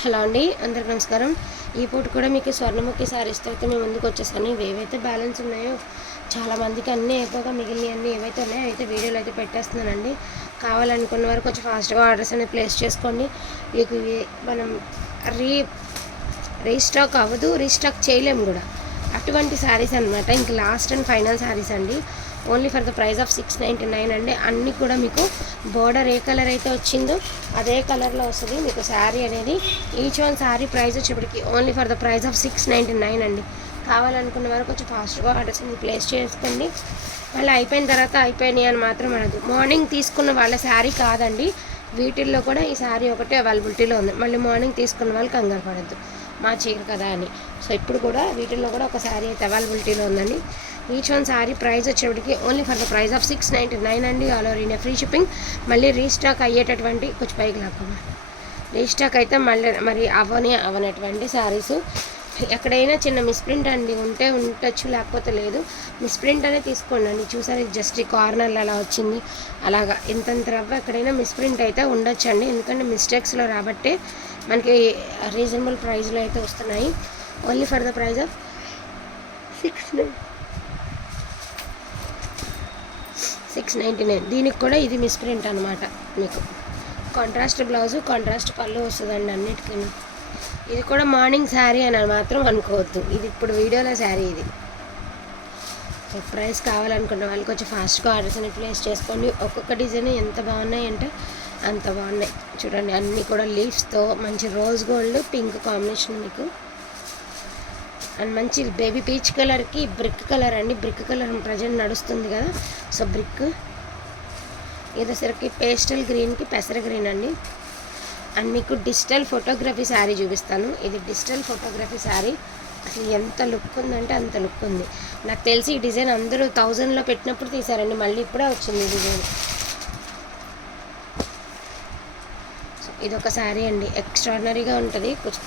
Hello అండి అందరికి నమస్కారం. ఈ పూట కూడా మీకు స్వర్ణముఖి సారీస్తో అయితే మేము ముందుకు వచ్చేసాను. ఇవి ఏవైతే బ్యాలెన్స్ ఉన్నాయో చాలామందికి అన్నీ అయిపోగా మిగిలిన అన్నీ ఏవైతే ఉన్నాయో అయితే వీడియోలు అయితే పెట్టేస్తున్నానండి. కావాలనుకున్న వారు కొంచెం ఫాస్ట్గా ఆర్డర్స్ అనేది ప్లేస్ చేసుకోండి. మీకు ఇవి మనం రీ రీస్టాక్ అవ్వదు రీస్టాక్ చేయలేము కూడా. అటువంటి శారీస్ అనమాట ఇంక లాస్ట్ అండ్ ఫైనల్ శారీస్ అండి. Only for the price of six ninety nine అండి. అన్నీ కూడా మీకు బోర్డర్ ఏ కలర్ అయితే వచ్చిందో అదే కలర్లో వస్తుంది. మీకు శారీ అనేది ఈచ్ వన్ శారీ ప్రైస్ వచ్చేప్పటికి only for the price of six ninety nine అండి. కావాలనుకున్న వరకు కొంచెం ఫాస్ట్గా ఆర్డర్స్ మీరు ప్లేస్ చేసుకోండి. మళ్ళీ అయిపోయిన తర్వాత అయిపోయినాయి అని మాత్రం అనదు. మార్నింగ్ తీసుకున్న వాళ్ళ శారీ కాదండి. వీటిల్లో కూడా ఈ శారీ ఒకటే అవైలబిలిటీలో ఉంది. మళ్ళీ మార్నింగ్ తీసుకున్న వాళ్ళు కంగారు పడద్దు. మా చీర కదా అని. సో ఇప్పుడు కూడా వీటిల్లో కూడా ఒక శారీ అయితే అవైలబిలిటీలో ఉందండి. ఈచ్ వన్ శారీ ప్రైస్ వచ్చేప్పటికి only for the price of six ninety nine అండి all over India free shipping మళ్ళీ రీస్టాక్ అయ్యేటటువంటి కొంచెం పైకి లాక్కమ్మా రీస్టాక్ అయితే మళ్ళీ మరి అవని అవనటువంటి శారీస్ ఎక్కడైనా చిన్న మిస్ప్రింట్ అండి ఉంటే ఉండొచ్చు లేకపోతే లేదు. మిస్ప్రింట్ అనే తీసుకోండి అండి. చూసారు జస్ట్ ఈ కార్నర్లు అలా వచ్చింది. అలాగా ఇంతంత రవ్వ ఎక్కడైనా మిస్ప్రింట్ అయితే ఉండొచ్చు అండి. ఎందుకంటే మిస్టేక్స్లో రాబట్టే మనకి రీజనబుల్ ప్రైస్లో అయితే వస్తున్నాయి. Only for the price of six nine six ninety nine దీనికి కూడా ఇది మిస్ప్రింట్ అనమాట మీకు. కాంట్రాస్ట్ బ్లౌజు కాంట్రాస్ట్ పళ్ళు వస్తుందండి అన్నిటికీ. ఇది కూడా మార్నింగ్ శారీ అని మాత్రం అనుకోవద్దు. ఇది ఇప్పుడు వీడియోలో శారీ ఇది. సో ప్రైస్ కావాలనుకున్న వాళ్ళు కొంచెం ఫాస్ట్గా ఆర్డర్స్ అని ప్లేస్ చేసుకోండి. ఒక్కొక్క డిజైన్ ఎంత బాగున్నాయి అంటే అంత బాగున్నాయి. చూడండి అన్నీ కూడా లీవ్స్తో మంచి రోజ్ గోల్డ్ పింక్ కాంబినేషన్ మీకు. అండ్ మంచి బేబీ పీచ్ కలర్కి బ్రిక్ కలర్ అండి. బ్రిక్ కలర్ ప్రజెంట్ నడుస్తుంది కదా. సో బ్రిక్ ఇదేసరికి పేస్టల్ గ్రీన్కి పెసర గ్రీన్ అండి. అండ్ మీకు డిజిటల్ ఫోటోగ్రఫీ శారీ చూపిస్తాను. ఇది డిజిటల్ ఫోటోగ్రఫీ శారీ. అసలు ఎంత లుక్ ఉందంటే అంత లుక్ ఉంది. నాకు తెలిసి ఈ డిజైన్ అందరూ థౌజండ్లో పెట్టినప్పుడు తీసారండి మళ్ళీ ఇప్పుడే వచ్చింది ఈ డిజైన్. సో ఇది ఒక శారీ అండి. ఎక్స్ట్రాడినరీగా ఉంటుంది. కొంచెం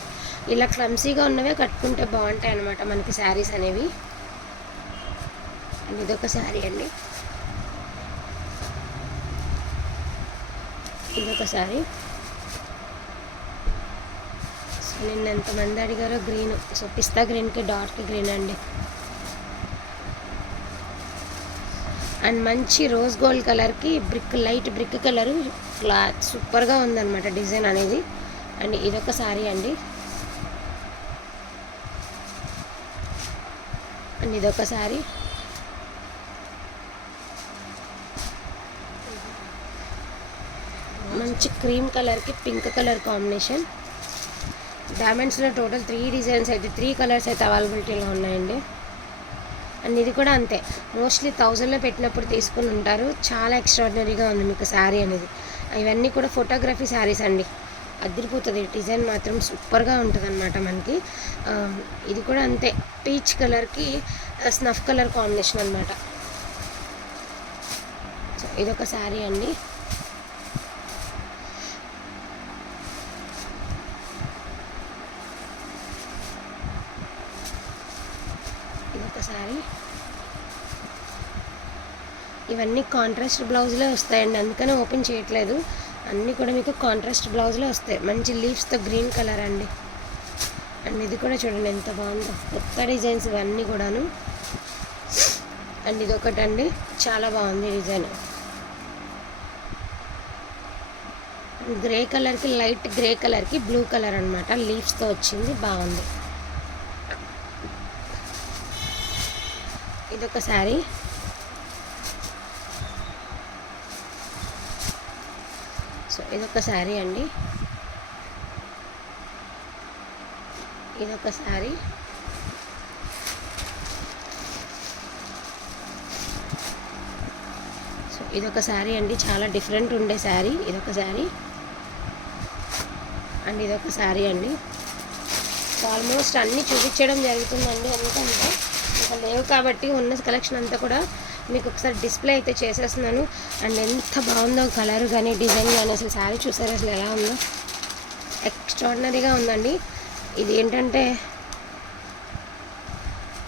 ఇలా క్లమ్సీగా ఉన్నవే కట్టుకుంటే బాగుంటాయి అన్నమాట మనకి శారీస్ అనేవి. అండ్ ఇదొక శారీ అండి. ఇదొక శారీ. సో నిన్న ఎంతమంది అడిగారో గ్రీన్. సో పిస్తా గ్రీన్కి డార్క్ గ్రీన్ అండి. అండ్ మంచి రోజ్ గోల్డ్ కలర్కి brick light brick colour. Cloth సూపర్గా ఉందన్నమాట డిజైన్ అనేది. అండ్ ఇదొక శారీ అండి. అండ్ ఇదొక శారీ మంచి క్రీమ్ కలర్కి పింక్ కలర్ కాంబినేషన్. డైమండ్స్లో టోటల్ త్రీ డిజైన్స్ అయితే త్రీ కలర్స్ అయితే అవైలబిలిటీలో ఉన్నాయండి. అండ్ ఇది కూడా అంతే. మోస్ట్లీ థౌజండ్లో పెట్టినప్పుడు తీసుకుని ఉంటారు. చాలా ఎక్స్ట్రాడినరీగా ఉంది మీకు శారీ అనేది. ఇవన్నీ కూడా ఫోటోగ్రఫీ శారీస్ అండి. అదిరిపోతుంది. డిజైన్ మాత్రం సూపర్గా ఉంటుంది అనమాట మనకి ఇది కూడా అంతే. పీచ్ కలర్కి స్నఫ్ కలర్ కాంబినేషన్ అనమాట సో ఇదొక శారీ అండి. ఇదొక శారీ. ఇవన్నీ కాంట్రాస్ట్ బ్లౌజ్లే వస్తాయండి. అందుకనే ఓపెన్ చేయట్లేదు. అన్నీ కూడా మీకు కాంట్రాస్ట్ బ్లౌజ్లో వస్తాయి. మంచి లీవ్స్తో గ్రీన్ కలర్ అండి. అండ్ ఇది కూడా చూడండి ఎంత బాగుందో. కొత్త డిజైన్స్ ఇవన్నీ కూడాను. అండ్ ఇది ఒకటి అండి చాలా బాగుంది డిజైన్ గ్రే కలర్కి లైట్ గ్రే కలర్కి బ్లూ కలర్ అనమాట లీవ్స్తో వచ్చింది. బాగుంది. ఇదొక శారీ సో ఇదొక శారీ అండి. ఇదొక శారీ. సో ఇదొక శారీ అండి. చాలా డిఫరెంట్ ఉండే శారీ ఇదొక శారీ. అండ్ ఇదొక శారీ అండి. ఆల్మోస్ట్ అన్నీ చూపించడం జరుగుతుందండి. ఎందుకంటే ఇంకా లేవు కాబట్టి ఉన్న కలెక్షన్ అంతా కూడా మీకు ఒకసారి డిస్ప్లే అయితే చేసేస్తున్నాను. అండ్ ఎంత బాగుందో కలర్ కానీ డిజైన్ కానీ అసలు శారీ చూసారు? అసలు ఎలా ఉందో. ఎక్స్ట్రాడినరీగా ఉందండి. ఇది ఏంటంటే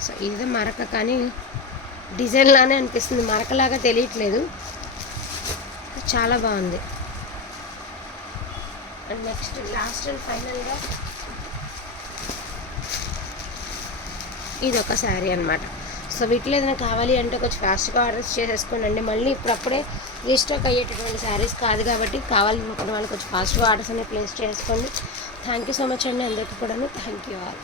సో ఇది మరక కానీ డిజైన్ లానే అనిపిస్తుంది. మరకలాగా తెలియట్లేదు. చాలా బాగుంది. అండ్ నెక్స్ట్ లాస్ట్ అండ్ ఫైనల్గా ఇది ఒక శారీ అనమాట సో వీటిలో ఏదైనా కావాలి అంటే కొంచెం ఫాస్ట్గా ఆర్డర్స్ చేసేసుకోండి మళ్ళీ ఇప్పుడప్పుడే రీస్టాక్ అయ్యేటటువంటి శారీస్ కాదు కాబట్టి కావాలనుకున్న వాళ్ళు కొంచెం ఫాస్ట్గా ఆర్డర్స్ అనేవి ప్లేస్ చేసుకోండి. థ్యాంక్ యూ సో మచ్ అండి. అందరికీ కూడాను. Thank you all